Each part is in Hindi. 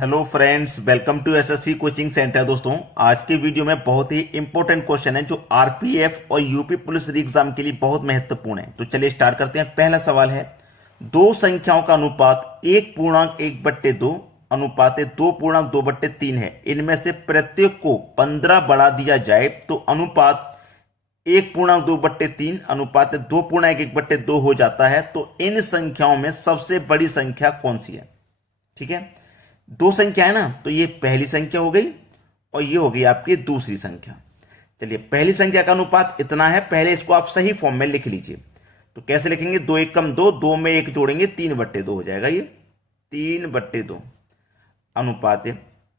Hello friends, welcome to SSC coaching centre. दोस्तों, आज के वीडियो में बहुत ही इंपॉर्टेंट क्वेश्चन है जो आरपीएफ और यूपी पुलिस एग्जाम के लिए बहुत महत्वपूर्ण है। तो चलिए स्टार्ट करते हैं। पहला सवाल है, दो संख्याओं का अनुपात 1.1/2 अनुपात 2.2/3 है। इनमें से प्रत्येक को 15 बढ़ा दिया जाए तो अनुपात 1.2/3 अनुपात 2.1/2 हो जाता है। तो इन संख्याओं में सबसे बड़ी संख्या कौन सी है? ठीक है, दो संख्या है ना, तो ये पहली संख्या हो गई और ये हो गई आपकी दूसरी संख्या। चलिए, पहली संख्या का अनुपात इतना है, पहले इसको आप सही फॉर्म में लिख लीजिए। तो कैसे लिखेंगे? 2 1 कम 2, 2 में 1 जोड़ेंगे 3/2 हो जाएगा। ये 3/2 अनुपात है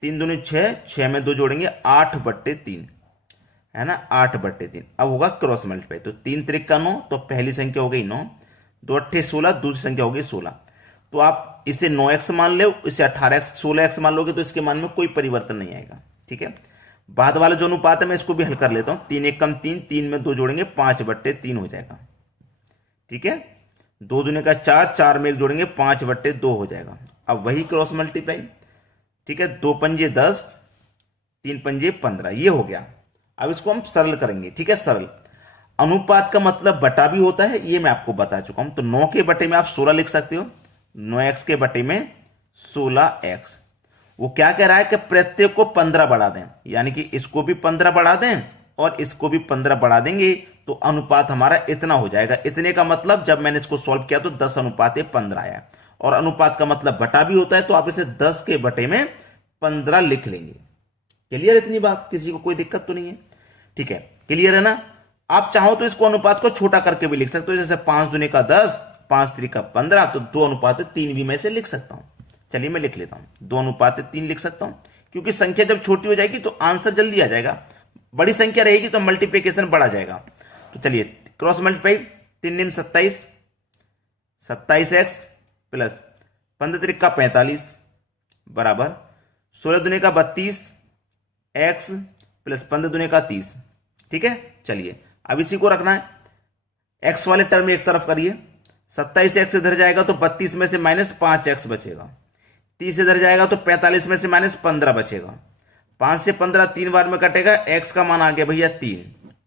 3 दूनी 6, 6 में 2 जोड़ेंगे 8/3 है ना, 8/3। अब होगा क्रॉस मल्टीप्लाई, तो 3 त्रिक 9, तो पहली संख्या हो गई 9, 2 8 16, दूसरी संख्या हो गई 16। तो आप इसे 9x मान लो, इसे 18x 16x मान लोगे तो इसके मान में कोई परिवर्तन नहीं आएगा। ठीक है, बाद वाला जो अनुपात है मैं इसको भी हल कर लेता हूं। 3 1 कम 3, 3 में 2 जोड़ेंगे 5/3 हो जाएगा। ठीक है, 2 दूने का 4, 4 में 1 जोड़ेंगे 5/2 हो जाएगा। अब वही क्रॉस मल्टीप्लाई। ठीक है, 2 पंजे 10, 3 पंजे 15, ये हो गया। अब इसको हम सरल करेंगे। ठीक है, सरल अनुपात का मतलब बटा भी होता है, ये मैं आपको बता चुका हूं। तो 9 के बटे में आप 16 लिख सकते हो, 9x के बटे में 16x। वो क्या कह रहा है कि प्रत्येक को 15 बढ़ा दें, यानी कि इसको भी 15 बढ़ा दें और इसको भी 15 बढ़ा देंगे तो अनुपात हमारा इतना हो जाएगा। इतने का मतलब जब मैंने इसको सॉल्व किया तो 10:15 आया। और अनुपात का मतलब बटा भी होता है, तो आप इसे 10 के बटे में 15 लिख लेंगे। क्लियर? इतनी बात, किसी को कोई दिक्कत तो नहीं है? ठीक है, क्लियर है ना? आप चाहो तो इसको अनुपात को छोटा करके भी लिख सकते हो, जैसे 5 दूने का 10, 5 3 का 15, तो 2:3 भी मैं इसे लिख सकता हूं। चलिए मैं लिख लेता हूं, 2:3 लिख सकता हूं, क्योंकि संख्या जब छोटी हो जाएगी तो आंसर जल्दी आ जाएगा। बड़ी संख्या रहेगी तो मल्टीप्लिकेशन बढ़ा जाएगा। तो चलिए क्रॉस मल्टीप्लाई, 3 निम 27, 27x प्लस 15 3 का 45 बराबर 16 दूने का 32 x प्लस 15 दूने का 30। ठीक है, चलिए अब इसी को रखना है, x वाले टर्म एक तरफ करिए। 27x इधर जाएगा तो 32 में से -5x बचेगा। 30 इधर जाएगा तो 45 में से -15 बचेगा। 5 से 15 3 बार में कटेगा, x का मान आ गया भैया 3।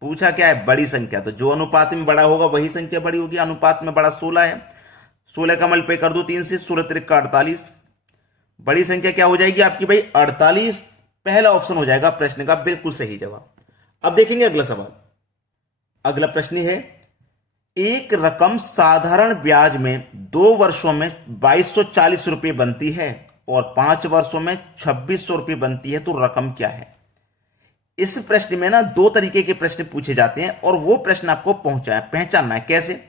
पूछा क्या है? बड़ी संख्या। तो जो अनुपात में बड़ा होगा वही संख्या बड़ी होगी। अनुपात में बड़ा 16 है, 16 का मल्टीप्लाई कर दो 3 से, 16 3 का 48। बड़ी संख्या क्या हो जाएगी आपकी भाई? 48। पहला ऑप्शन हो जाएगा प्रश्न का बिल्कुल सही जवाब। अब देखेंगे अगला सवाल। अगला प्रश्न है, एक रकम साधारण ब्याज में 2 वर्षों में 2240 रुपये बनती है और 5 वर्षों में 2600 रुपये बनती है, तो रकम क्या है? इस प्रश्न में ना दो तरीके के प्रश्न पूछे जाते हैं और वो प्रश्न आपको पहचानना है। कैसे?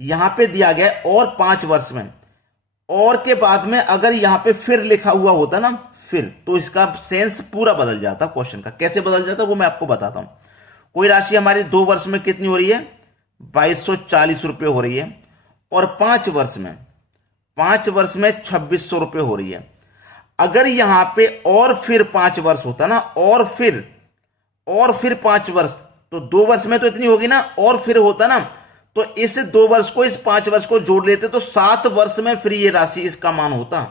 यहां पे दिया गया और 5 वर्ष में, और के बाद में अगर यहां पे फिर लिखा हुआ होता ना, फिर, तो इसका सेंस पूरा बदल जाता क्वेश्चन का। कैसे बदल जाता वो मैं आपको बताता हूं। कोई राशि हमारी 2 वर्ष में कितनी हो रही है? 2240 रुपये हो रही है, और 5 वर्ष में 2600 रुपये हो रही है। अगर यहां पे और फिर 5 वर्ष होता ना, और फिर 5 वर्ष, तो 2 वर्ष में तो इतनी होगी ना, और फिर होता ना, तो इस 2 वर्ष को इस 5 वर्ष को जोड़ लेते तो 7 वर्ष में फिर ये राशि इसका मान होता।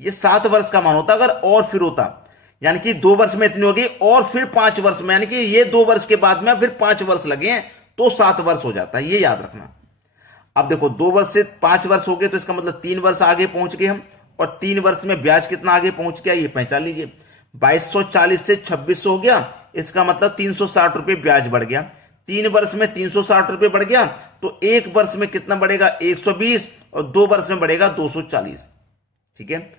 ये 7 वर्ष का मान होता अगर और फिर होता, यानी कि 2 वर्ष में इतनी होगी और फिर 5 वर्ष में, यानी कि ये 2 वर्ष के बाद में फिर 5 वर्ष लगे हैं तो 7 वर्ष हो जाता है। ये याद रखना। अब देखो 2 वर्ष से 5 वर्ष हो गए तो इसका मतलब 3 वर्ष आगे पहुंच गए हम, और 3 वर्ष में ब्याज कितना आगे पहुंच गया ये पहचान लीजिए। 2240 से 2600 हो गया, इसका मतलब 360 रुपये ब्याज बढ़ गया। 3 वर्ष में 360 रुपये बढ़ गया, तो 1 वर्ष में कितना बढ़ेगा? 120, और 2 वर्ष में बढ़ेगा 240। ठीक है,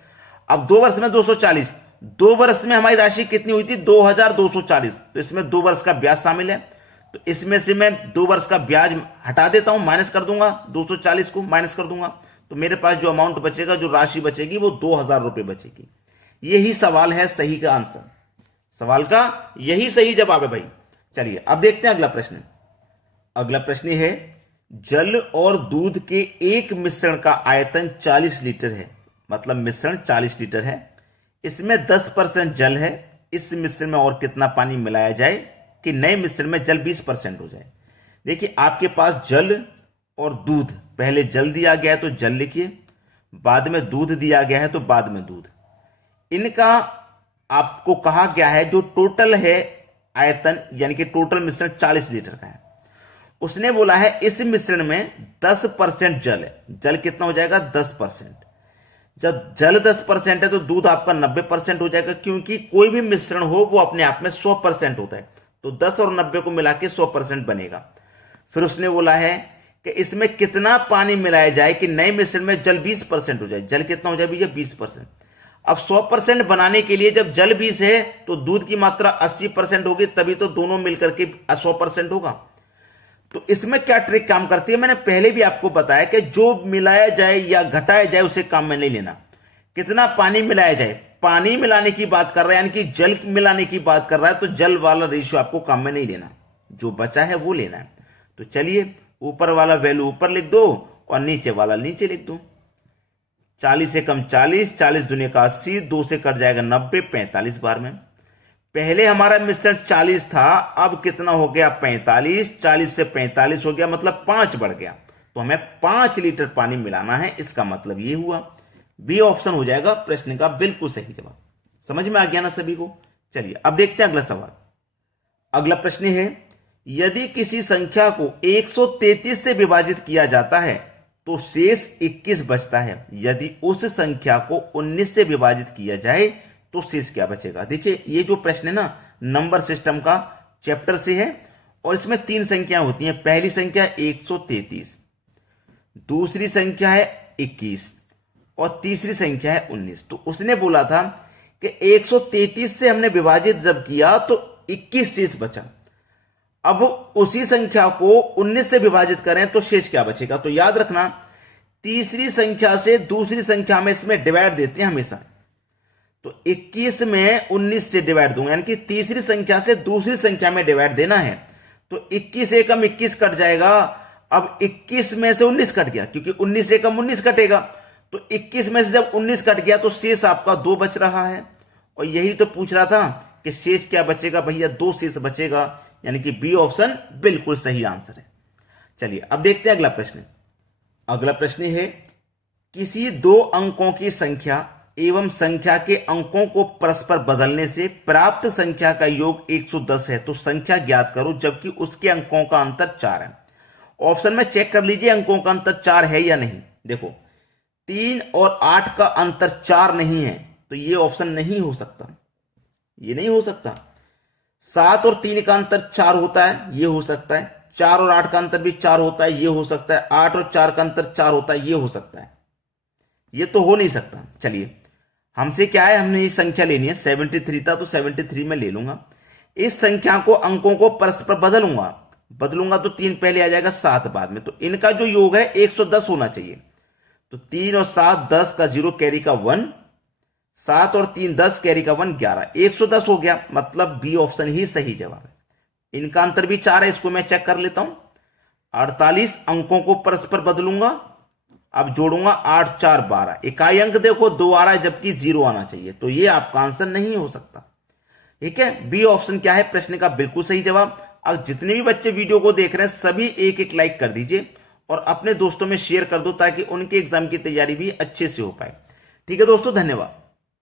अब 2 वर्ष में 240, 2 वर्ष में हमारी राशि कितनी हुई थी? 2240, तो इसमें 2 वर्ष का ब्याज शामिल है। तो इसमें से मैं 2 वर्ष का ब्याज हटा देता हूं, माइनस कर दूंगा, 240 को माइनस कर दूंगा, तो मेरे पास जो अमाउंट बचेगा, जो राशि बचेगी वो 2000 रुपये बचेगी। यही सवाल है सही का आंसर, सवाल का यही सही जवाब है भाई। चलिए अब देखते हैं अगला प्रश्न। अगला प्रश्न है, जल और दूध के एक मिश्रण का आयतन 40 लीटर है, मतलब मिश्रण 40 लीटर है, इसमें 10% जल है। इस मिश्रण में और कितना पानी मिलाया जाए कि नए मिश्रण में जल 20% हो जाए? देखिए आपके पास जल और दूध, पहले जल दिया गया है तो जल लिखिए, बाद में दूध दिया गया है तो बाद में दूध। इनका आपको कहा गया है जो टोटल है आयतन, यानी कि टोटल मिश्रण 40 लीटर का है। उसने बोला है इस मिश्रण में 10% जल है। जल कितना हो जाएगा? 10%। जब जल 10% है तो दूध आपका 90% हो जाएगा, क्योंकि कोई भी मिश्रण हो वो अपने आप में 100% होता है, तो 10 और 90 को मिला के 100% बनेगा। फिर उसने बोला है कि इसमें कितना पानी मिलाया जाए कि नए मिश्रण में जल 20% हो जाए। जल कितना हो जाए भैया? 20%। अब 100% बनाने के लिए जब जल 20 है तो दूध की मात्रा 80% होगी, तभी तो दोनों मिलकर के 100% होगा। तो इसमें क्या ट्रिक काम करती है, मैंने पहले भी आपको बताया कि जो मिलाया जाए या घटाया जाए उसे काम में नहीं लेना। कितना पानी मिलाया जाए, पानी मिलाने की बात कर रहा है, यानी कि जल मिलाने की बात कर रहा है, तो जल वाला रेशियो आपको काम में नहीं लेना, जो बचा है वो लेना है। तो चलिए ऊपर वाला वैल्यू ऊपर लिख दो और नीचे वाला नीचे लिख दो। 40 से कम 40, 40 दूनी का 80, 2 से कट जाएगा 90, 45 बार में। पहले हमारा मिश्रण 40 था, अब कितना हो गया? 45। 40 से 45 हो गया, मतलब 5 बढ़ गया, तो हमें 5 लीटर पानी मिलाना है। इसका मतलब ये हुआ बी ऑप्शन हो जाएगा प्रश्न का बिल्कुल सही जवाब। समझ में आ गया ना सभी को? चलिए अब देखते हैं अगला सवाल। अगला प्रश्न है, यदि किसी संख्या को 133 से विभाजित किया जाता है तो शेष 21 बचता है। यदि उस संख्या को 19 से विभाजित किया जाए तो शेष क्या बचेगा? देखिए ये जो प्रश्न है ना, नंबर सिस्टम का चैप्टर से है, और इसमें 3 संख्याएं होती हैं। पहली संख्या 133, दूसरी संख्या है 21 और तीसरी संख्या है 19। तो उसने बोला था कि 133 से हमने विभाजित जब किया तो 21 शेष बचा। अब उसी संख्या को 19 से विभाजित करें तो शेष क्या बचेगा? तो याद रखना, तीसरी संख्या से दूसरी संख्या में इसमें डिवाइड देते हैं हमेशा। तो 21 में 19 से डिवाइड दूंगा, यानी कि तीसरी संख्या से दूसरी संख्या में डिवाइड देना है। तो 21 एकम 21 कट जाएगा। अब 21 में से 19 कट गया, क्योंकि 19 एकम 19 कटेगा, तो 21 में से जब 19 कट गया तो शेष आपका 2 बच रहा है। और यही तो पूछ रहा था कि शेष क्या बचेगा भैया? 2 शेष बचेगा, यानी कि बी ऑप्शन बिल्कुल सही आंसर है। चलिए अब देखते हैं अगला प्रश्न। अगला प्रश्न है, किसी 2 अंकों की संख्या एवं संख्या के अंकों को परस्पर बदलने से प्राप्त संख्या का योग 110 है, तो संख्या ज्ञात करो जबकि उसके अंकों का अंतर 4 है। ऑप्शन में चेक कर लीजिए अंकों का अंतर 4 है या नहीं। देखो 3 और 8 का अंतर 4 नहीं है, तो ये ऑप्शन नहीं हो सकता, ये नहीं हो सकता। 7 और 3 का अंतर 4 होता है, ये हो सकता है। 4 और 8 का अंतर भी 4 होता है, ये हो सकता है। 8 और 4 का अंतर 4 होता है, ये हो सकता है। ये तो हो नहीं सकता। चलिए हमसे क्या है, हमने ये संख्या लेनी है। 73 था तो 73 में ले लूंगा। इस संख्या को अंकों को परस्पर बदलूंगा तो 3 पहले आ जाएगा, 7 बाद में। तो इनका जो योग है 110 होना चाहिए। तो 3 और 7 10 का 0 कैरी का 1, 7 और 3 10 कैरी का 1 11, 110 हो गया। मतलब बी ऑप्शन ही सही जवाब है। इनका अंतर भी 4 है, इसको मैं चेक कर लेता हूं। 48 अंकों को परस्पर बदलूंगा, अब जोड़ूंगा 8 4 12, इकाई अंक देखो 2 आ रहा है जबकि 0 आना चाहिए, तो ये आपका आंसर नहीं हो सकता। ठीक है, बी ऑप्शन क्या है प्रश्न का बिल्कुल सही जवाब। अब जितने भी बच्चे वीडियो को देख रहे हैं सभी एक लाइक कर दीजिए और अपने दोस्तों में शेयर कर दो ताकि उनके एग्जाम की तैयारी भी अच्छे से हो पाए। ठीक है दोस्तों, धन्यवाद।